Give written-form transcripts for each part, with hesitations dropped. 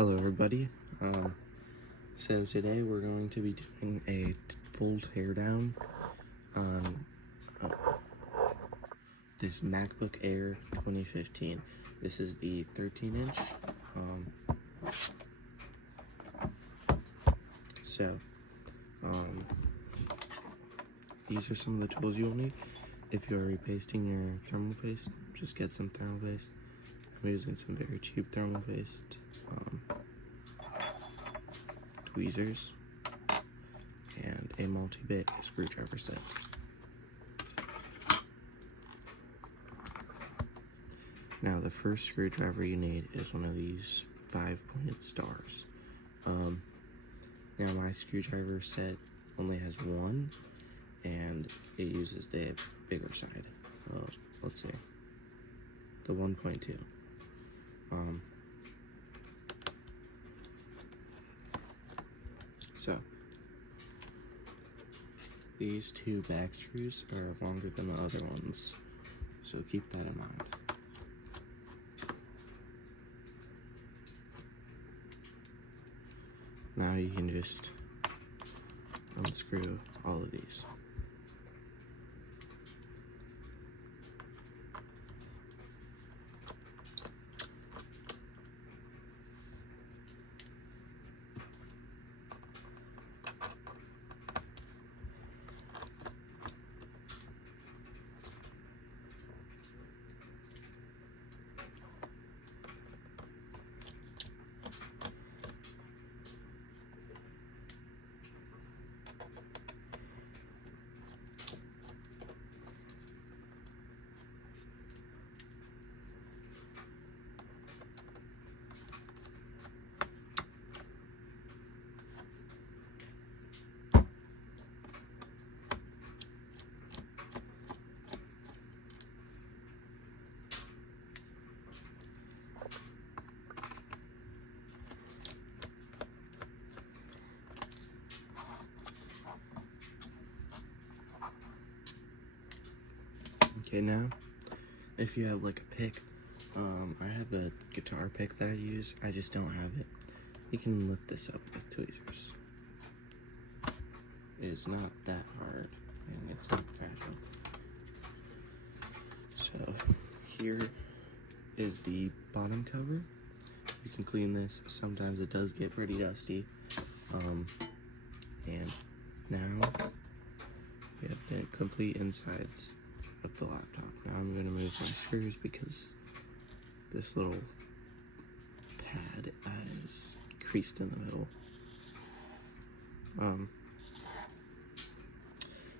Hello everybody, so today we're going to be doing a full teardown on this MacBook Air 2015. This is the 13-inch, these are some of the tools you'll need. If you're repasting your thermal paste, just get some thermal paste. I'm using some very cheap thermal paste. Tweezers, and a multi-bit screwdriver set. Now the first screwdriver you need is one of these 5-pointed stars. Now my screwdriver set only has one, and it uses the bigger side. Let's see, the 1.2. So, these two back screws are longer than the other ones, so keep that in mind. Now you can just unscrew all of these. Okay, now, if you have like a pick, I have a guitar pick that I use, I just don't have it. You can lift this up with tweezers. It is not that hard, and it's not fragile. So, here is the bottom cover. You can clean this. Sometimes it does get pretty dusty. And now, we have the complete insides of the laptop. Now I'm going to move my screws because this little pad is creased in the middle.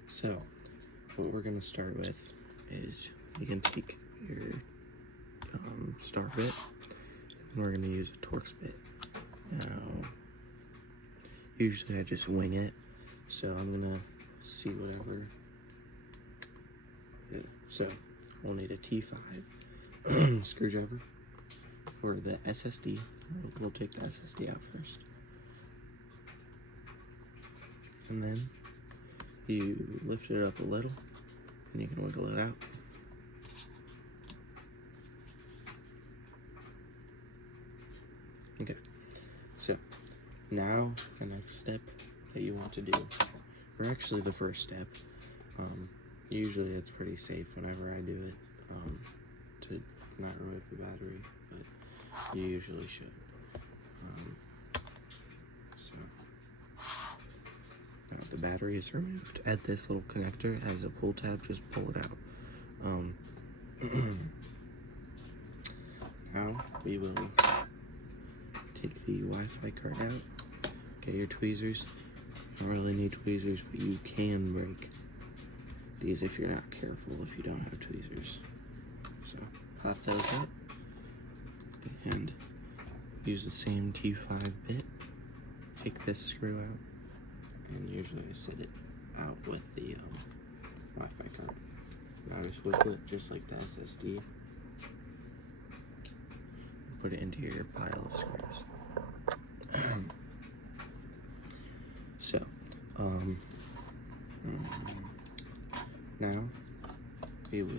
So what we're going to start with is you can take your star bit, and we're going to use a Torx bit. Now usually I just wing it, so I'm going to see whatever. So, we'll need a T5 screwdriver for the SSD. We'll take the SSD out first. And then you lift it up a little, and you can wiggle it out. Okay, so now the next step that you want to do, or actually the first step, usually it's pretty safe whenever I do it, to not remove the battery, but you usually should. So, now the battery is removed. At this little connector, it has a pull tab, just pull it out. Now, we will take the Wi-Fi card out, get your tweezers. You don't really need tweezers, but you can break these if you're not careful, if you don't have tweezers. So pop those up and use the same T5 bit. Take this screw out, and usually I sit it out with the Wi-Fi card. Now just wiggle it just like the SSD. Put it into your pile of screws. So, now we will,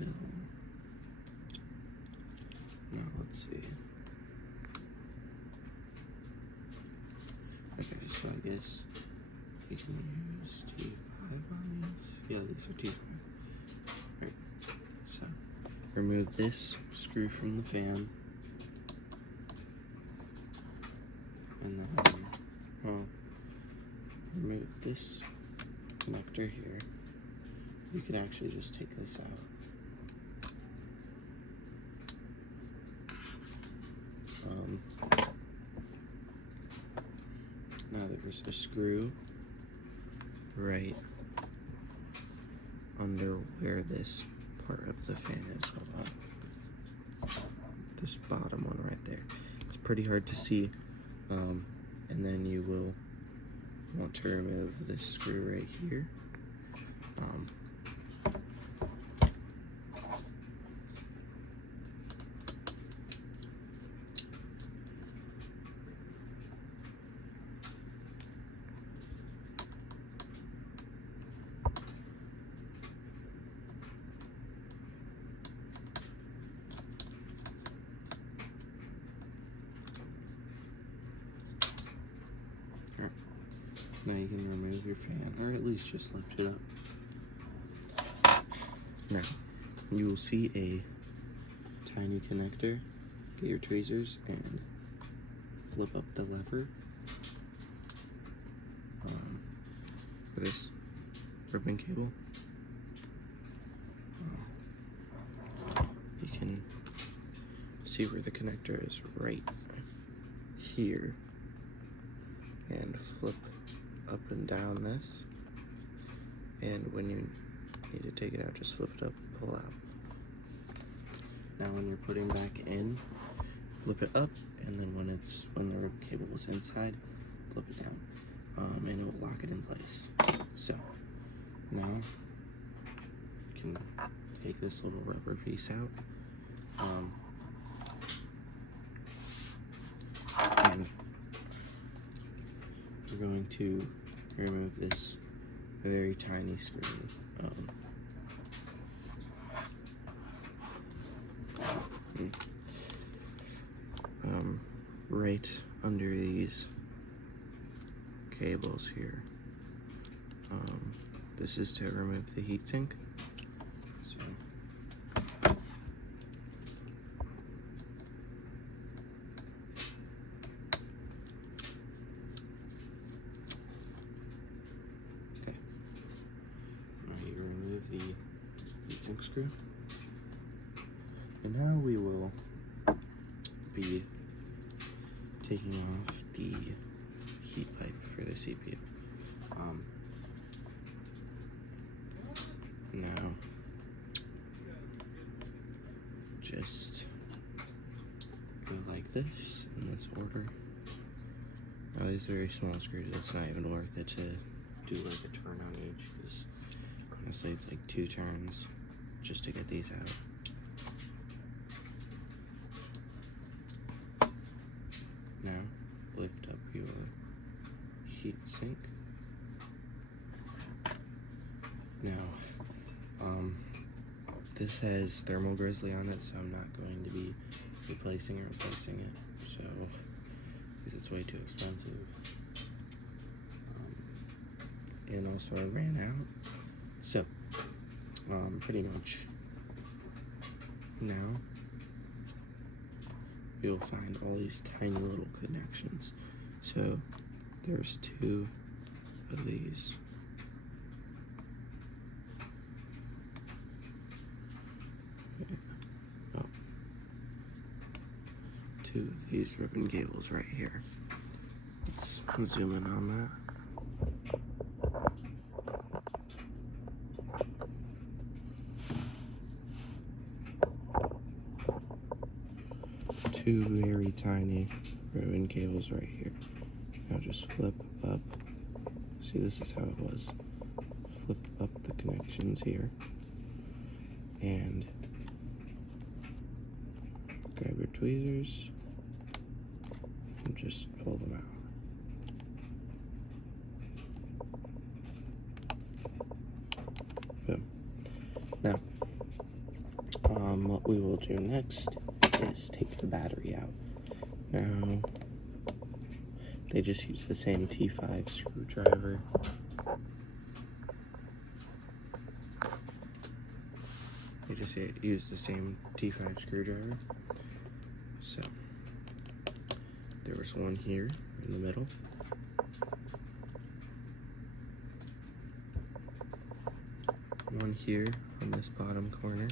now let's see, So I guess you can use T5 on these. Yeah, these are T5. Alright, so remove this screw from the fan. And then remove this connector here. You could actually just take this out. Now there's a screw right under where this part of the fan is. Hold on. This bottom one right there. It's pretty hard to see. And then you will want to remove this screw right here. Now you can remove your fan, or at least just lift it up. Now, you will see a tiny connector. Get your tweezers and flip up the lever for this ribbon cable. You can see where the connector is right here, and flip up and down this, and when you need to take it out, just flip it up, pull out. Now when you're putting back in, flip it up, and then when the ribbon cable is inside, flip it down, and it will lock it in place. So now you can take this little rubber piece out, and we're going to remove this very tiny screw right under these cables here. This is to remove the heatsink. The heatsink screw, and now we will be taking off the heat pipe for the CPU. Now just go like this in this order. Now these very small screws, it's not even worth it to do like a turn on each, because honestly, it's like 2 turns just to get these out. Now, lift up your heat sink. Now, this has thermal grizzly on it, so I'm not going to be replacing it, so, because it's way too expensive. And also I ran out. So, pretty much now you'll find all these tiny little connections. So there's 2 of these. Oh. 2 of these ribbon cables right here. Let's zoom in on that. Two very tiny ribbon cables right here. Now just flip up. See, this is how it was. Flip up the connections here, and grab your tweezers and just pull them out. Boom. Now, what we will do next is take the battery out. Now, They just use the same T5 screwdriver. They just use the same T5 screwdriver. So there was one here in the middle. One here on this bottom corner.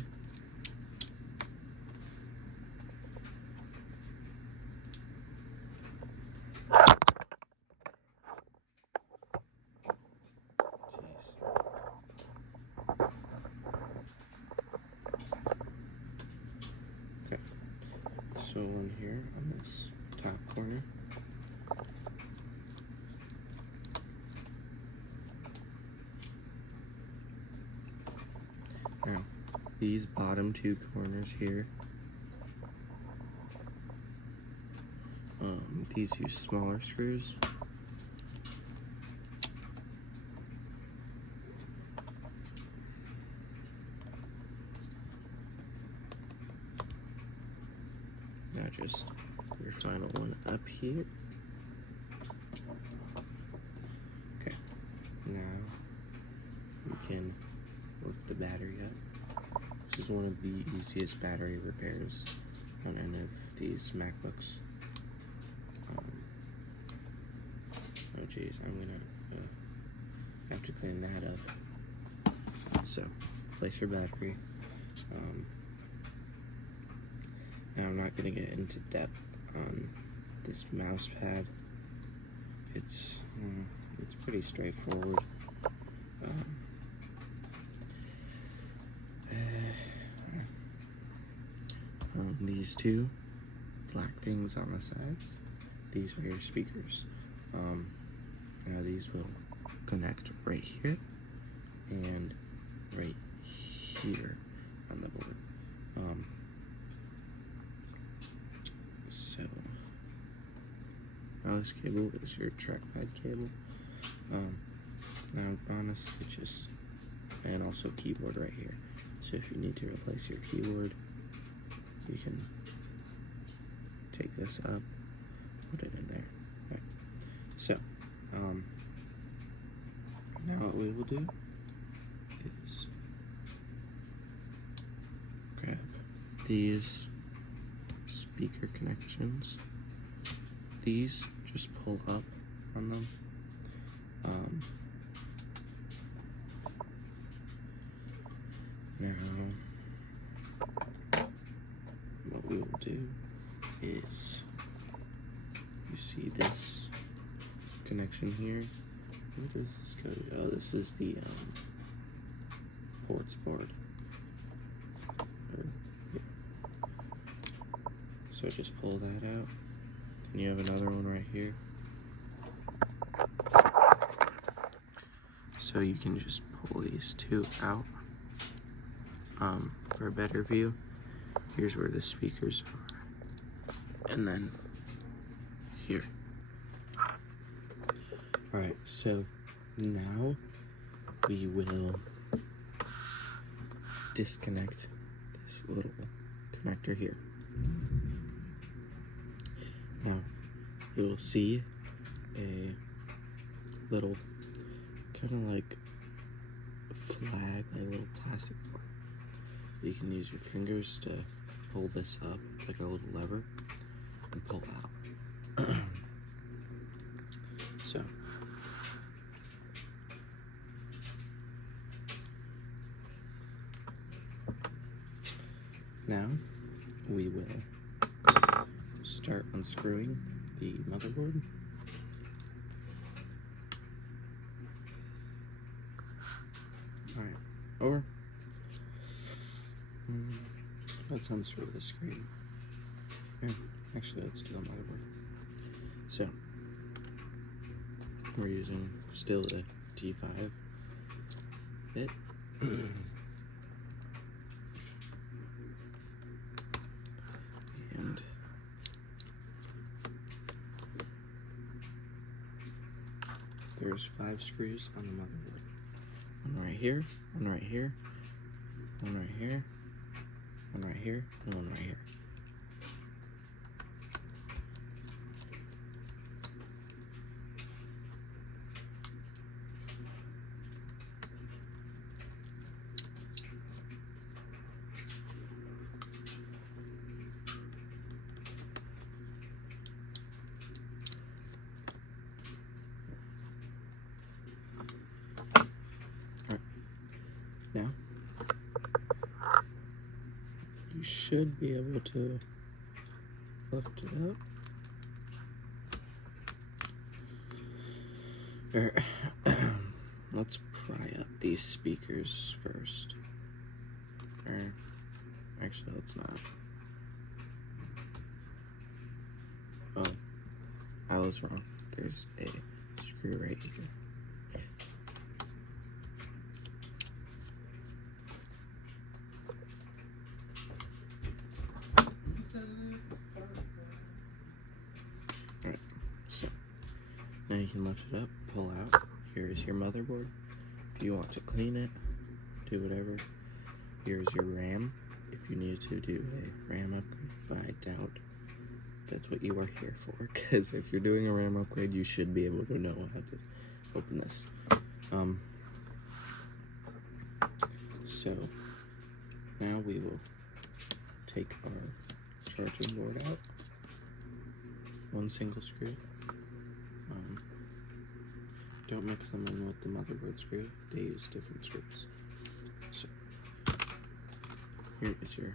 Okay, so one here on this top corner. Now, these bottom two corners here, these use smaller screws. Now just your final one up here. Okay, now we can work the battery up. This is one of the easiest battery repairs on any of these MacBooks. Oh geez, I'm gonna have to clean that up. So, place your battery. Now I'm not gonna get into depth on this mouse pad. It's pretty straightforward. These two black things on the sides, these are your speakers. Now these will connect right here and right here on the board. So now this cable is your trackpad cable. Now honestly just, and also keyboard right here. So if you need to replace your keyboard, you can take this up, put it in there. Right. So, now what we will do is grab these speaker connections. These just pull up on them. Now, what we will do is, you see this connection here? Where does this go to? Oh, this is the ports board. So just pull that out, and you have another one right here. So you can just pull these two out. For a better view, here's where the speakers are, and then here. Alright, so now we will disconnect this little connector here. Now, you will see a little kind of like flag, a little plastic part. You can use your fingers to pull this up. It's like a little lever, and pull out. So, now we will start unscrewing the motherboard. Alright, or let's unscrew the screen. Yeah, actually, let's do the motherboard. So, we're using still a T5 bit. And there's 5 screws on the motherboard. One right here, one right here, one right here, one right here, and one right here. should be able to lift it up. Let's pry up these speakers first. Or, actually, let's not. Oh, I was wrong. There's a screw right here. Alright, so now you can lift it up, pull out. Here's your motherboard. If you want to clean it, do whatever. Here's your RAM, if you need to do a RAM upgrade, but I doubt that's what you are here for, because if you're doing a RAM upgrade, you should be able to know how to open this. So now we will take our charging board out, one single screw. Don't mix them in with the motherboard screw, they use different screws. So here is your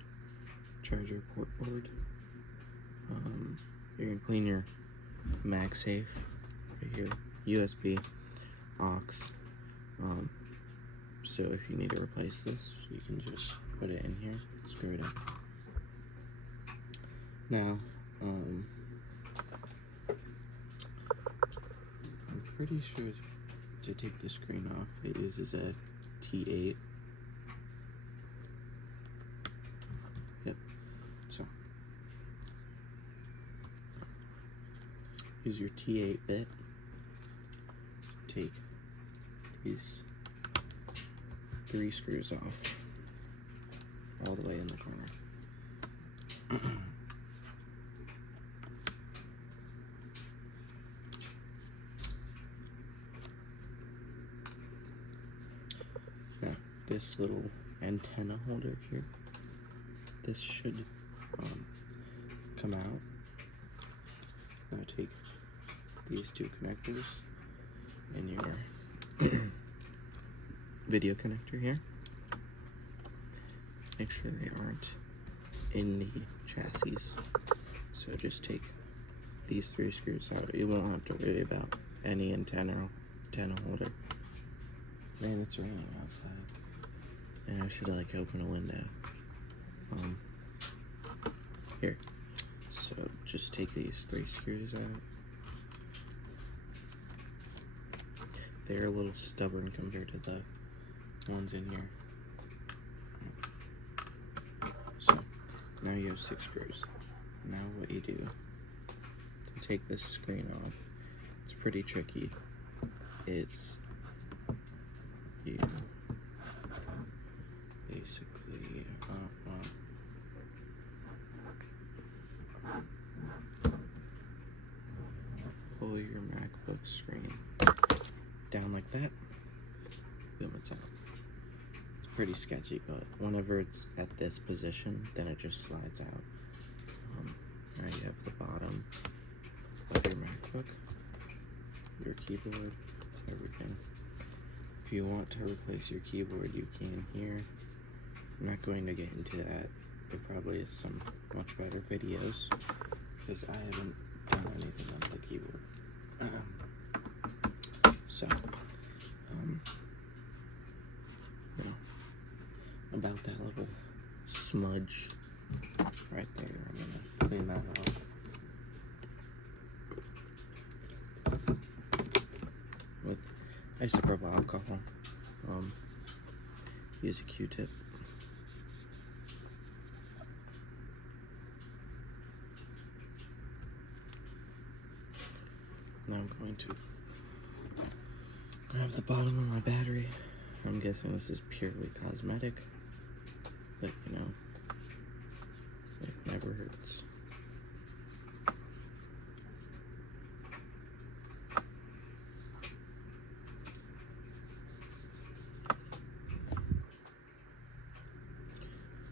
charger port board. You're gonna clean your MagSafe right here, USB, aux. So if you need to replace this, you can just put it in here, screw it in. Now, I'm pretty sure to take the screen off, it uses a T8. Yep, so use your T8 bit, take these 3 screws off, all the way in the corner. Now, this little antenna holder here, this should come out. Now take these 2 connectors and your video connector here. Make sure they aren't in the chassis. So just take these 3 screws out. You won't have to worry about any antenna holder. Man, it's raining outside. And I should like open a window. Here. So just take these 3 screws out. They're a little stubborn compared to the ones in here. So now you have 6 screws. Now what you do to take this screen off, it's pretty tricky. It's you basically pull your MacBook screen down like that. Boom, it's out. It's pretty sketchy, but whenever it's at this position, then it just slides out. Now you have the bottom of your MacBook, your keyboard, everything. If you want to replace your keyboard, you can here. I'm not going to get into that. There probably is some much better videos, because I haven't done anything on the keyboard. So, you know, about that little smudge right there, I'm gonna clean that off with isopropyl alcohol. Use a Q-tip. Now I'm going to grab the bottom of my battery. I'm guessing this is purely cosmetic, but you know, it never hurts.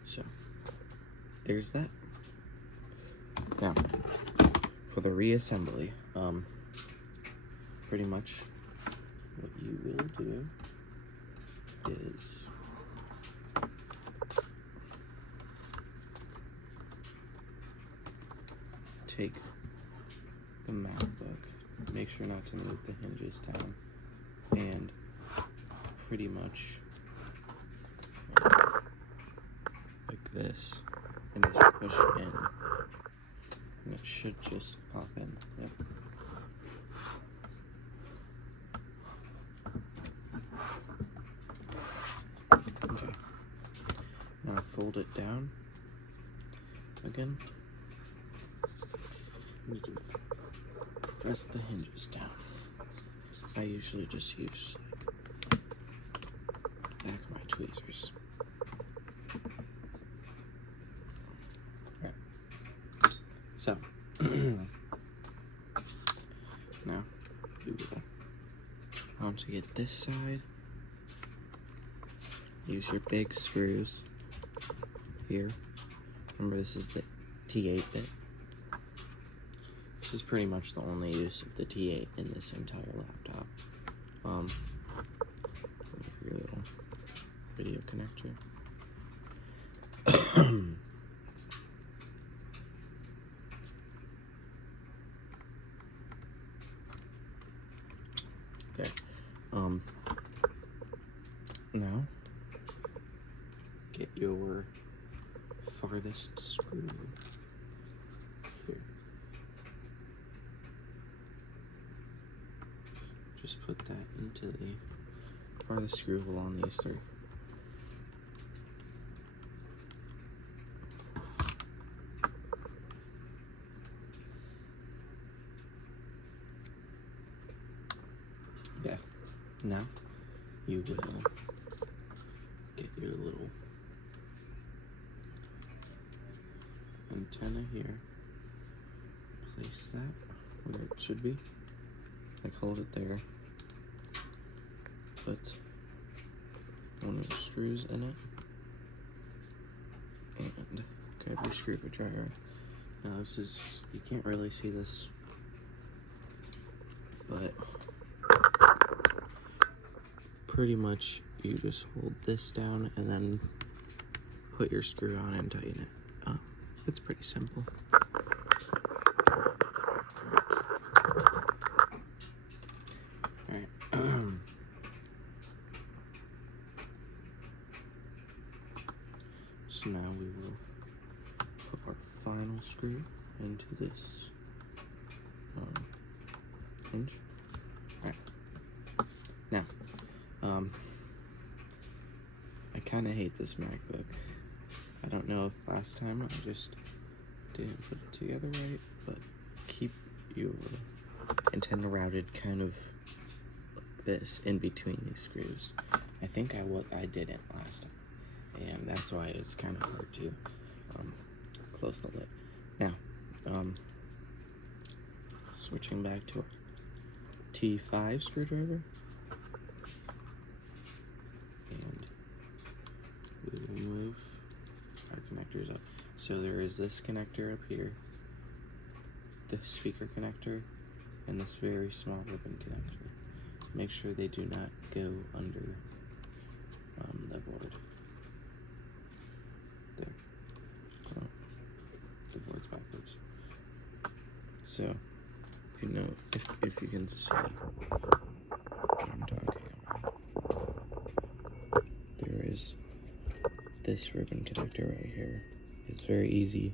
So, there's that. Now, for the reassembly, pretty much what you will do is take the MacBook, make sure not to move the hinges down, and pretty much like this, and just push in, and it should just pop in. Yep. Okay. Now fold it down again. You can press the hinges down. I usually just use like back of my tweezers. Right. So now we will want to get this side. Use your big screws here. Remember, this is the T8 bit. This is pretty much the only use of the T8 in this entire laptop. Your little video connector. Okay. Now get your farthest screw here. Just put that into the farthest screw hole on these three. Okay, now you will get your little antenna here, place that where it should be, like hold it there, put one of the screws in it, and grab your screwdriver. Now this is, you can't really see this, but pretty much you just hold this down and then put your screw on and tighten it. It's pretty simple. Alright. So now we will put our final screw into this hinge. Alright. Now, I kind of hate this MacBook. I don't know if last time I just didn't put it together right, but keep your antenna routed kind of like this in between these screws. I think I didn't last time, and that's why it's kind of hard to close the lid. Now, switching back to a T5 screwdriver, and we will move our connectors up. So there is this connector up here, the speaker connector, and this very small ribbon connector. Make sure they do not go under the board. There. Oh, the board's backwards. So if you know, if you can see what I'm talking about, there is this ribbon connector right here. It's very easy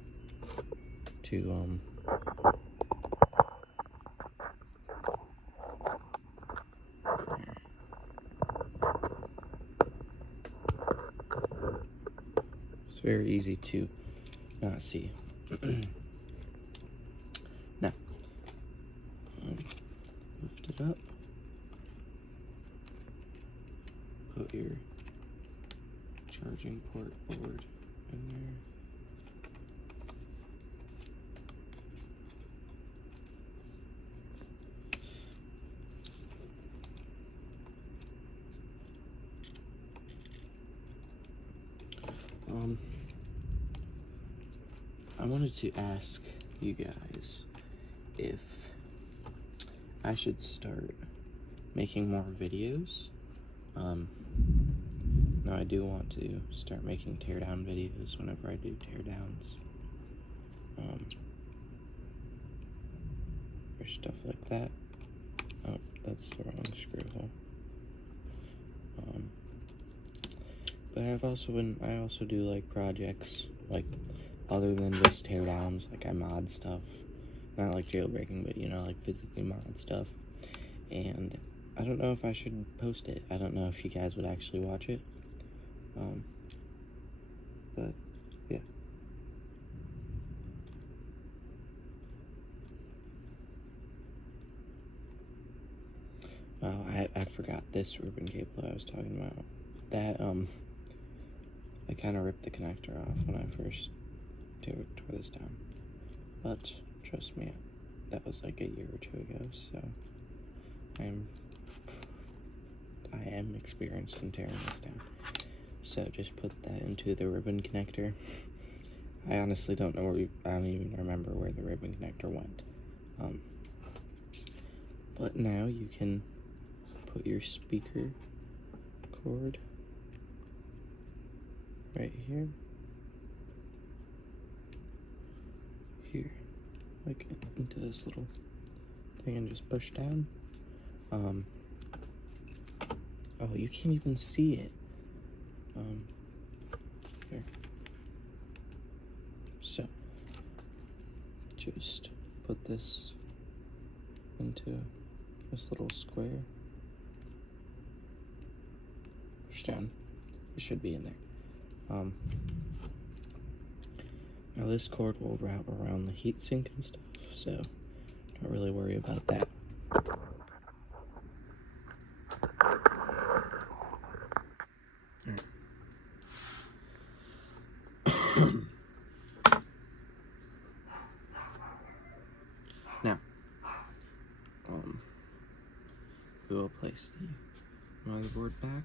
to it's very easy to not see. Now, lift it up, put your charging port board in there. I wanted to ask you guys if I should start making more videos. Now I do want to start making teardown videos whenever I do teardowns. or stuff like that. Oh, that's the wrong screw hole. But I also do like projects, like other than just teardowns, like I mod stuff. Not like jailbreaking, but you know, like physically mod stuff. And I don't know if I should post it. I don't know if you guys would actually watch it. But yeah. Oh, I forgot this ribbon cable I was talking about. That, I kind of ripped the connector off when I first tore this down. But, trust me, that was like a year or two ago, so I am experienced in tearing this down. So just put that into the ribbon connector. I honestly don't know I don't even remember where the ribbon connector went. But now you can put your speaker cord right here, like into this little thing and just push down. Oh, you can't even see it. Here. So, just put this into this little square. Push down. It should be in there. Now this cord will wrap around the heatsink and stuff, so don't really worry about that. Now, we will place the motherboard back.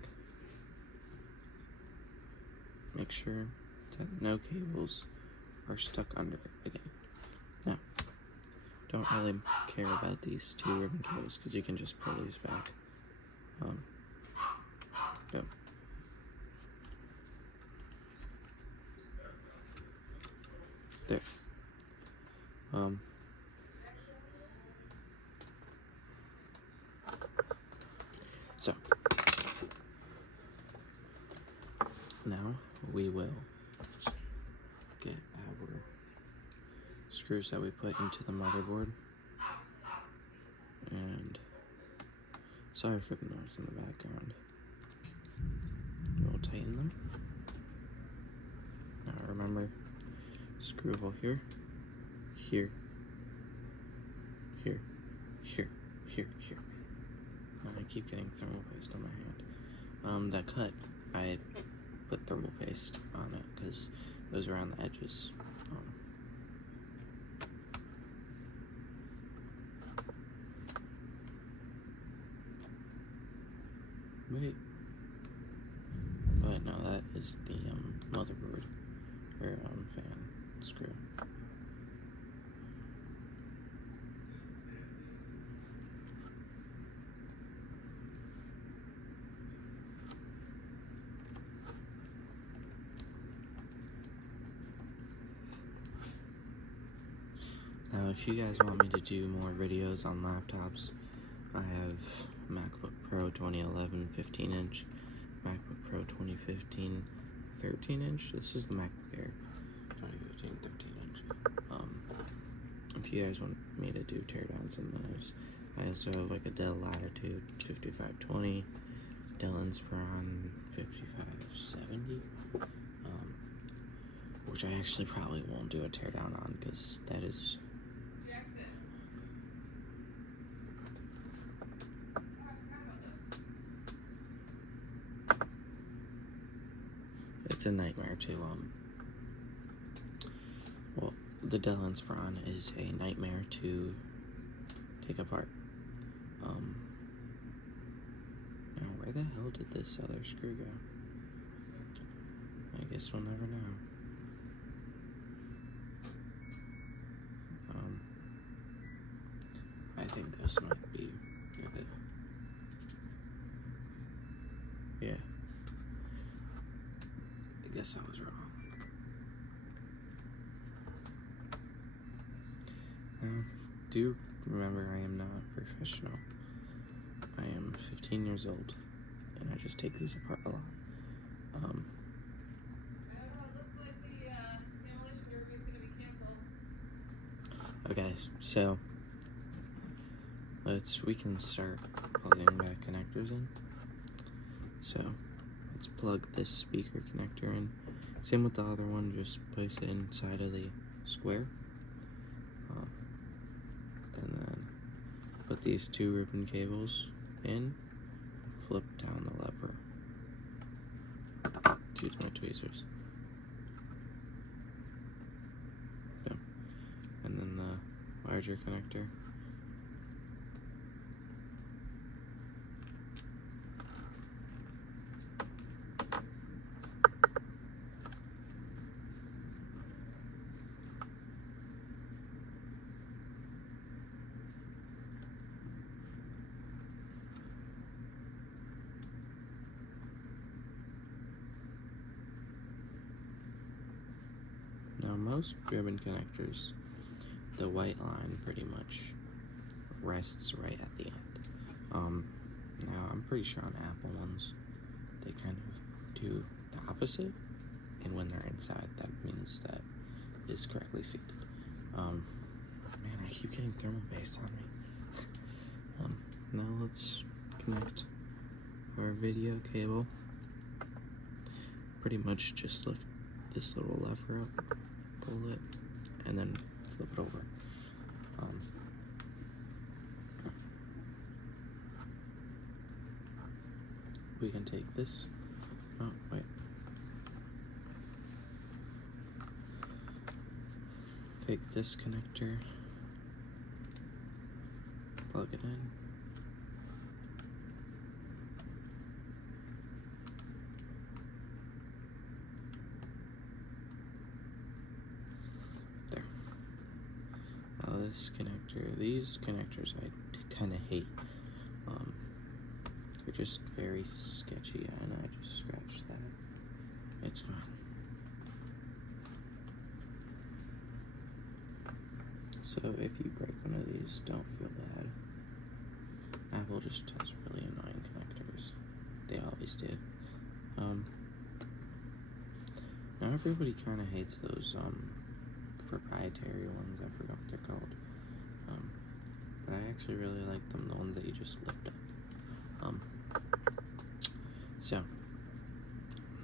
Make sure that no cables are stuck under it again. Now, don't really care about these two ribbon cables because you can just pull these back. Go. There. So, now we will get our screws that we put into the motherboard. And sorry for the noise in the background. We'll tighten them. Now remember, screw hole here, here, here, here, here, here. I keep getting thermal paste on my hand. That cut, I put thermal paste on it because it was around the edges. Wait. But no, that is the motherboard or fan screw. Now, if you guys want me to do more videos on laptops, I have MacBook Pro 2011 15-inch, MacBook Pro 2015 13-inch. This is the MacBook Air 2015 13-inch. If you guys want me to do teardowns on those, I also have like a Dell Latitude 5520, Dell Inspiron 5570, which I actually probably won't do a teardown on because that is it's a nightmare to well, the Dell Inspiron is a nightmare to take apart. Now where the hell did this other screw go? I guess we'll never know. I think this might be with it. Yeah. I guess I was wrong. Now, do remember, I am not a professional. I am 15 years old, and I just take these apart a lot. I don't know, it looks like the demolition derby is going to be canceled. Okay, so we can start plugging back connectors in. So let's plug this speaker connector in. Same with the other one, just place it inside of the square. And then put these 2 ribbon cables in, flip down the lever. Use my tweezers. So, and then the larger connector. Now most ribbon connectors, the white line pretty much rests right at the end. Now I'm pretty sure on Apple ones, they kind of do the opposite, and when they're inside, that means that it's correctly seated. Man, I keep getting thermal paste on me. Now let's connect our video cable. Pretty much just lift this little lever up, pull it, and then flip it over. We can take this, oh wait, take this connector, plug it in, there. Now this connector, these connectors I kind of hate. They're just very sketchy, and I just scratched that. It's fine. So if you break one of these, don't feel bad. Apple just has really annoying connectors. They always do. Now everybody kind of hates those proprietary ones. I forgot what they're called. But I actually really like them, the ones that you just lift up. So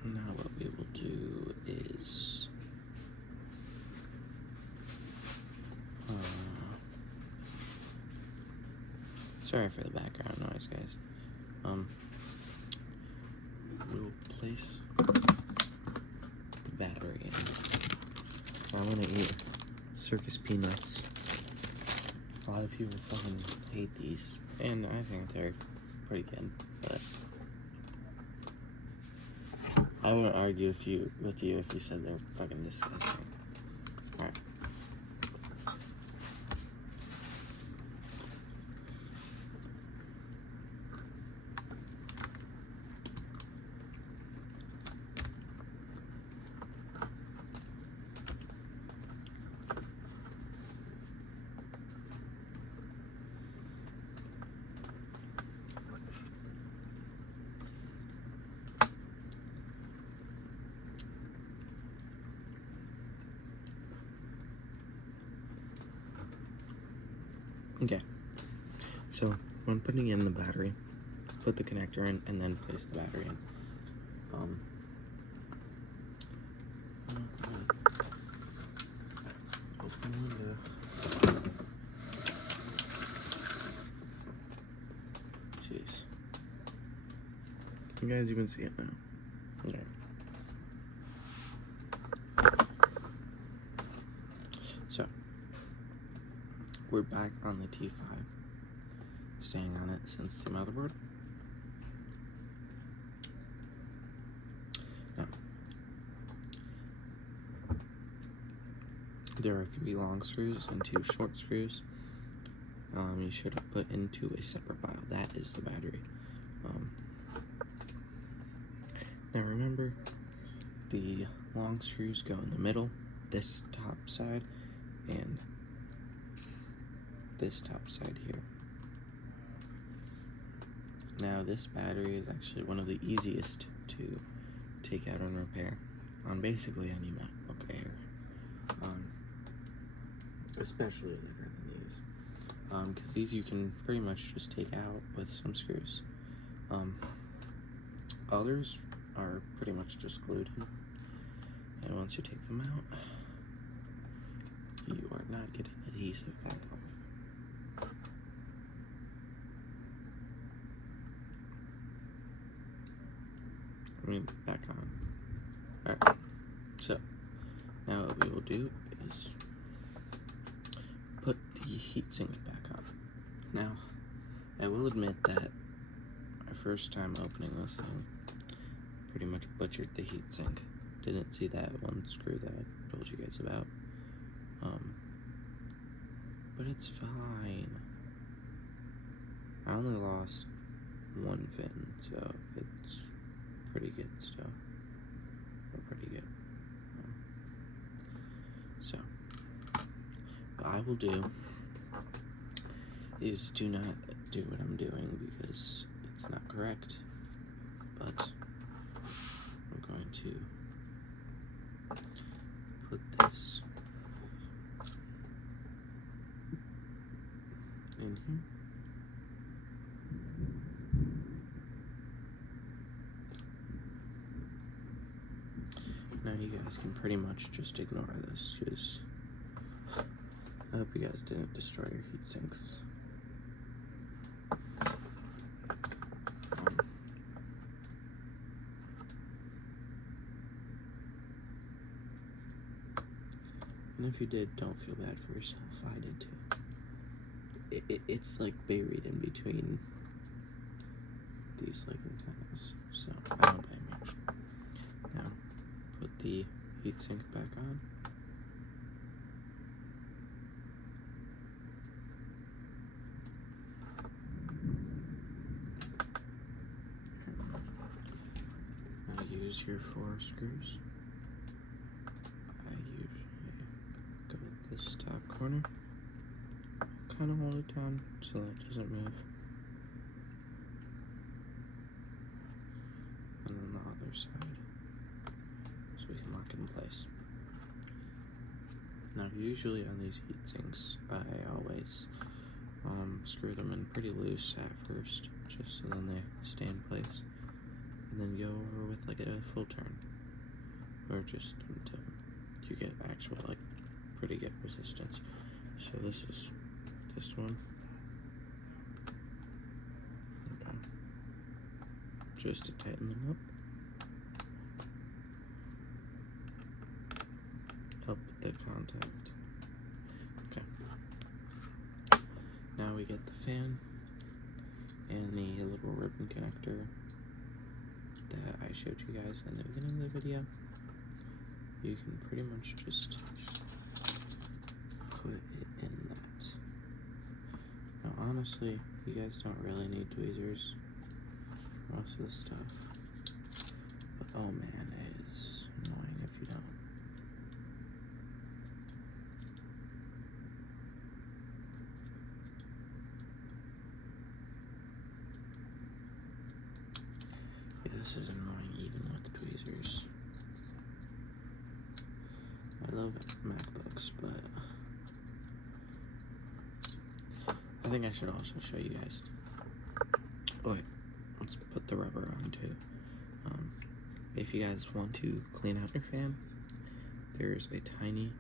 now what we will do is sorry for the background noise, guys. We will place the battery in. I'm gonna eat circus peanuts. A lot of people fucking hate these, and I think they're pretty good, but I wouldn't argue with you if you said they're fucking disgusting. Alright. Okay, so when putting in the battery, put the connector in and then place the battery in. Open the window. Jeez. Can you guys even see it now? Okay. So, we're back on the T5, staying on it since the motherboard. Now, there are 3 long screws and 2 short screws. You should have put into a separate file. That is the battery. Now remember, the long screws go in the middle, this top side, and this top side here. Now this battery is actually one of the easiest to take out and repair on basically any MacBook Air, especially lighter than these, because these you can pretty much just take out with some screws. Others are pretty much just glued in, and once you take them out, you are not getting adhesive back off. I mean, back on. Alright, so now what we will do is put the heatsink back on. Now, I will admit that my first time opening this thing pretty much butchered the heatsink. Didn't see that one screw that I told you guys about. But it's fine. I only lost one fin, so it's pretty good still. Pretty good. So, what I will do is do not do what I'm doing because it's not correct, but I'm going to put this in here. Now you guys can pretty much just ignore this, because I hope you guys didn't destroy your heat sinks. And if you did, don't feel bad for yourself. I did too. It's like buried in between these like antennas, so I don't blame you. Now, put the heatsink back on. Now use your 4 screws. I usually go with this top corner. Kind of hold it down so that it doesn't move. And then the other side, so we can lock it in place. Now usually on these heat sinks, I always screw them in pretty loose at first, just so then they stay in place, and then go over with like a full turn, or just until you get actual like pretty good resistance. So this is this one. Okay. Just to tighten them up. Help with the contact. Okay. Now we get the fan and the little ribbon connector that I showed you guys in the beginning of the video. You can pretty much just put it in that. Now honestly, you guys don't really need tweezers for most of this stuff, but oh man, it is annoying if you don't. Yeah, this is annoying even with tweezers. I love MacBooks, but I think I should also show you guys. Oh wait, let's put the rubber on too. If you guys want to clean out your fan, there's a tiny,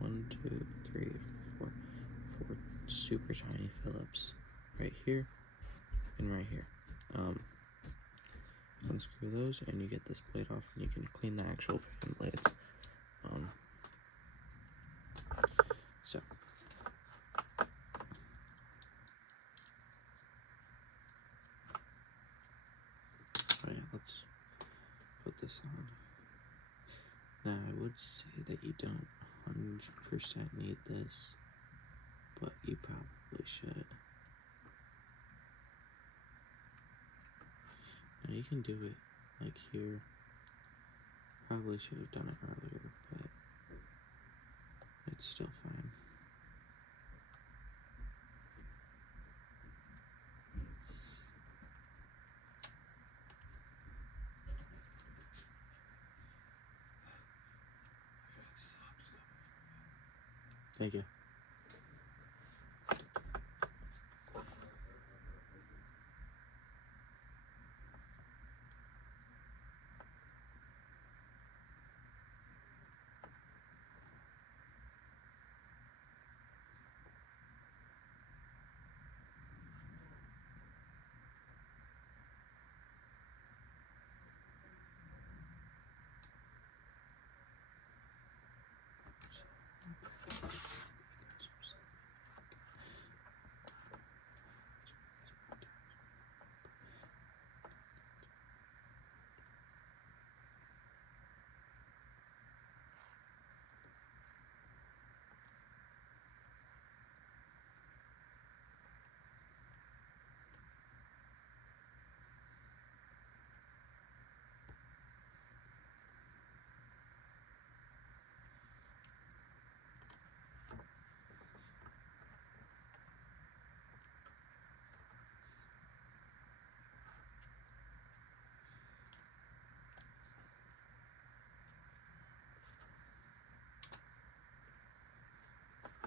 1, 2, 3, 4 super tiny Phillips right here and right here. Unscrew those and you get this blade off and you can clean the actual fan blades. So oh yeah, let's put this on. Now I would say that you don't 100% need this, but you probably should. Now you can do it like here. Probably should have done it earlier, but it's still fine. Thank you.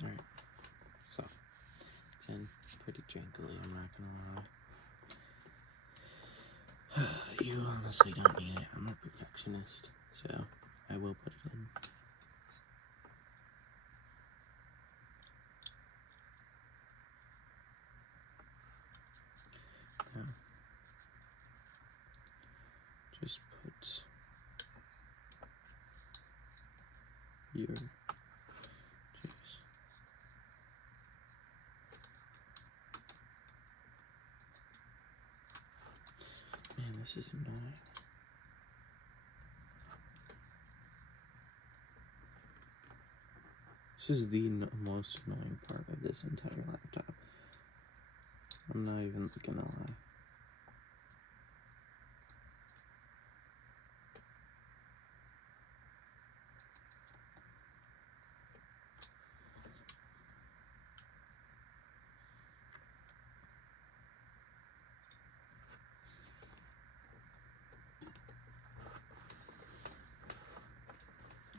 Alright, so it's in pretty jankily, I'm not gonna lie. You honestly don't need it. I'm a perfectionist, so I will put it in. Now, just put your juice. Man, this is annoying. This is the most annoying part of this entire laptop. I'm not even gonna lie.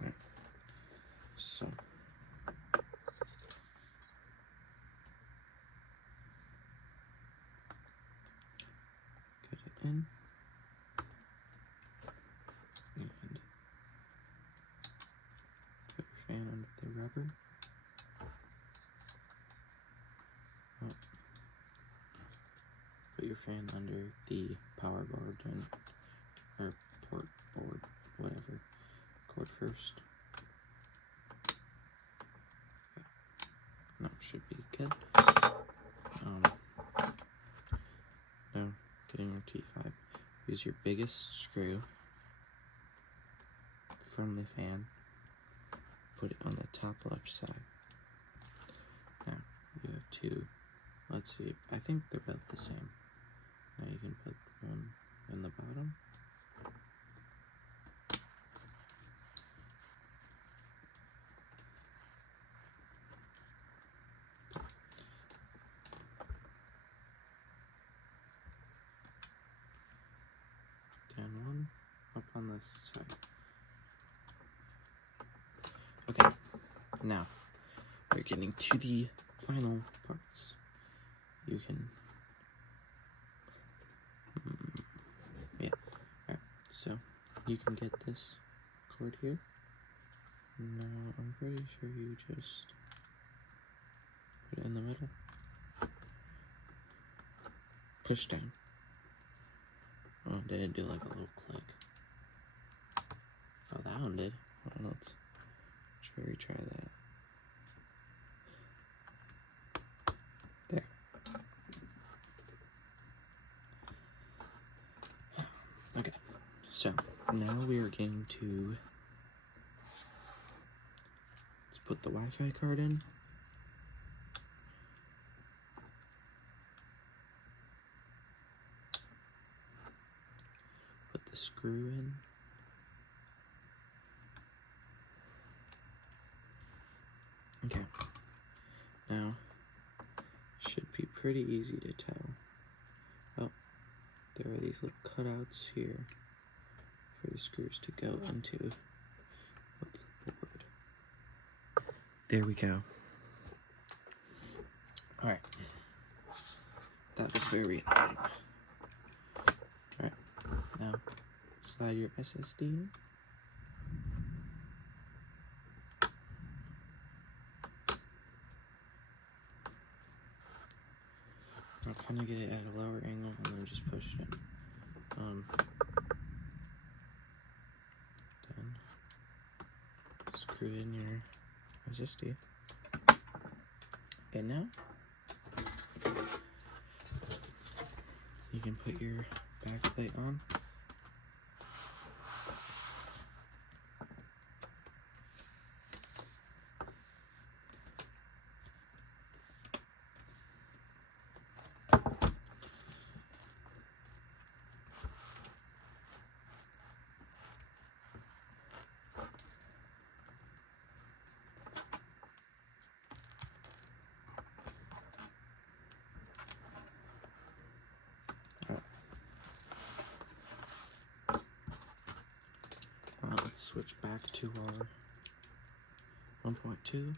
Right. So. Get it in. And put your fan under the rubber. Oh. Put your fan under the power board or port board, whatever. Cord first. No, should be good. Now, getting your T5. Use your biggest screw from the fan. Put it on the top left side. Now, you have two. Let's see. I think they're about the same. Now you can put one in the bottom. Down one, up on this side. Okay, now we're getting to the final parts. You can, yeah, alright, so you can get this cord here. Now, I'm pretty sure you just put it in the middle. Push down. Oh, did it do like a little click? Oh, that one did. Well, let's retry that. There. Okay, so now we are going to let's put the Wi-Fi card in. Put the screw in. Okay. Now, should be pretty easy to tell. Oh, there are these little cutouts here for the screws to go into the board. There we go. Alright. That was very annoying. Alright. Now, slide your SSD in. I'll kind of get it at a lower angle and then just push it. Then screw in your SSD. And now you can put your back plate on. Let's switch back to our 1.2.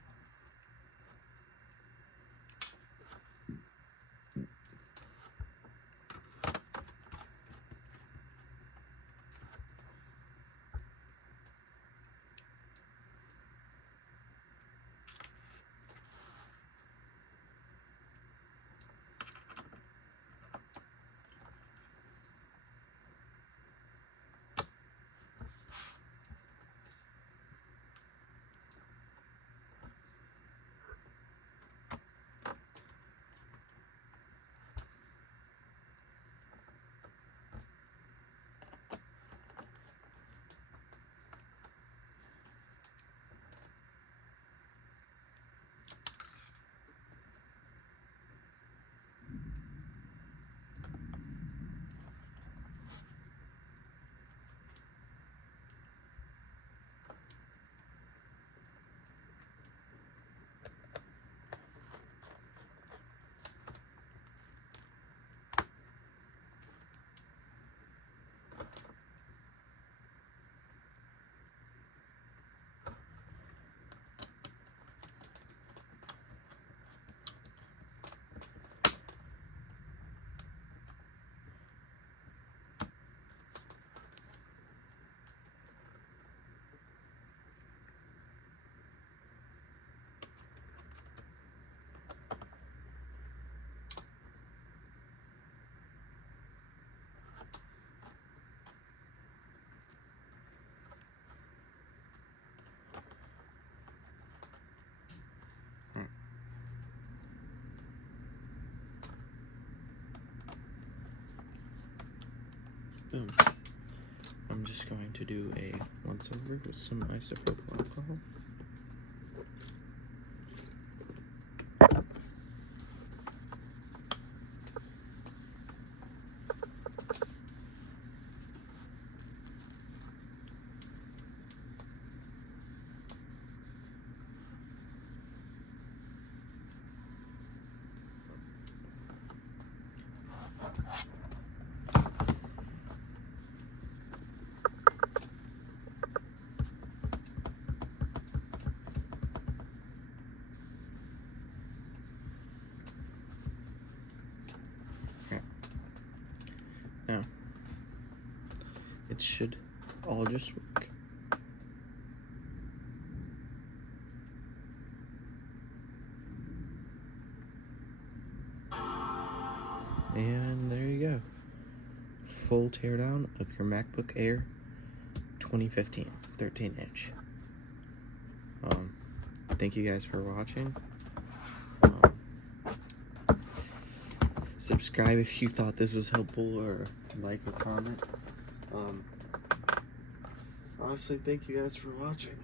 Boom. I'm just going to do a once over with some isopropyl alcohol. Now, it should all just work. And there you go. Full teardown of your MacBook Air 2015, 13-inch. Thank you guys for watching. Subscribe if you thought this was helpful, or like or comment. Honestly, thank you guys for watching.